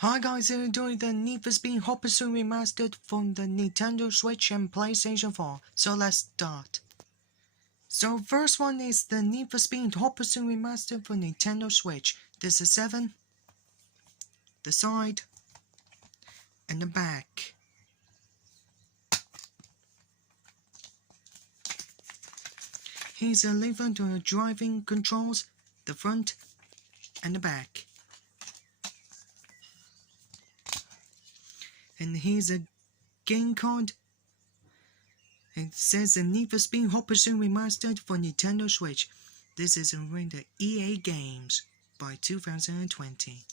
Hi guys, I'm doing the Need for Speed Hot Pursuit Remastered from the Nintendo Switch and PlayStation 4. So let's start. So first one is the Need for Speed Hot Pursuit Remastered for Nintendo Switch. This is 7, the side, and the back. Here's a lever to the driving controls, the front and the back. And here's a game card. It says the Need for Speed Hot Pursuit Remastered for Nintendo Switch. This is rated EA Games by 2020.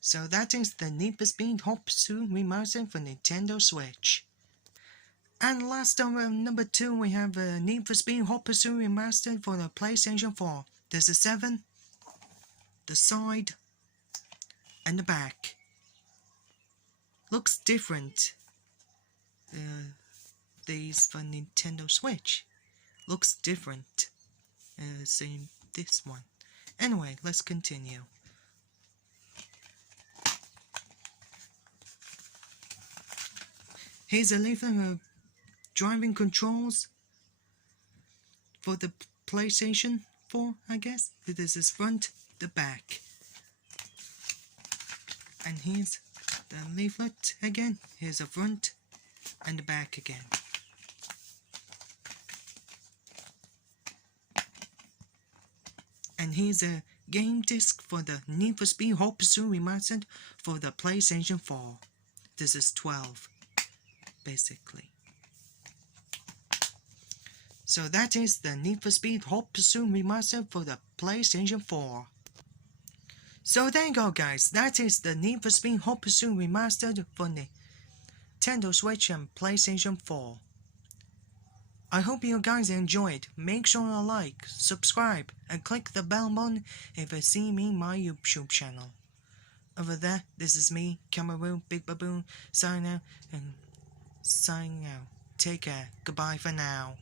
So that is the Need for Speed Hot Pursuit Remastered for Nintendo Switch. And last number 2 we have Need for Speed Hot Pursuit Remastered for the PlayStation 4. There's a 7, the side, and the back. Looks different. These for Nintendo Switch. Looks different. Same this one. Anyway, let's continue. Here's a lever driving controls for the PlayStation 4, I guess. This is front, the back. And here's the leaflet again. Here's the front and the back again. And here's a game disc for the Need for Speed Hot Pursuit Remastered for the PlayStation 4. This is 12, basically. So that is the Need for Speed Hot Pursuit Remastered for the PlayStation 4. So there you go guys, that is the Need for Speed Hot Pursuit Remastered for Nintendo Switch and PlayStation 4. I hope you guys enjoyed. Make sure to like, subscribe, and click the bell button if you see me on my YouTube channel. Over there, this is me, Cameroon Big Baboon, signing out. Take care. Goodbye for now.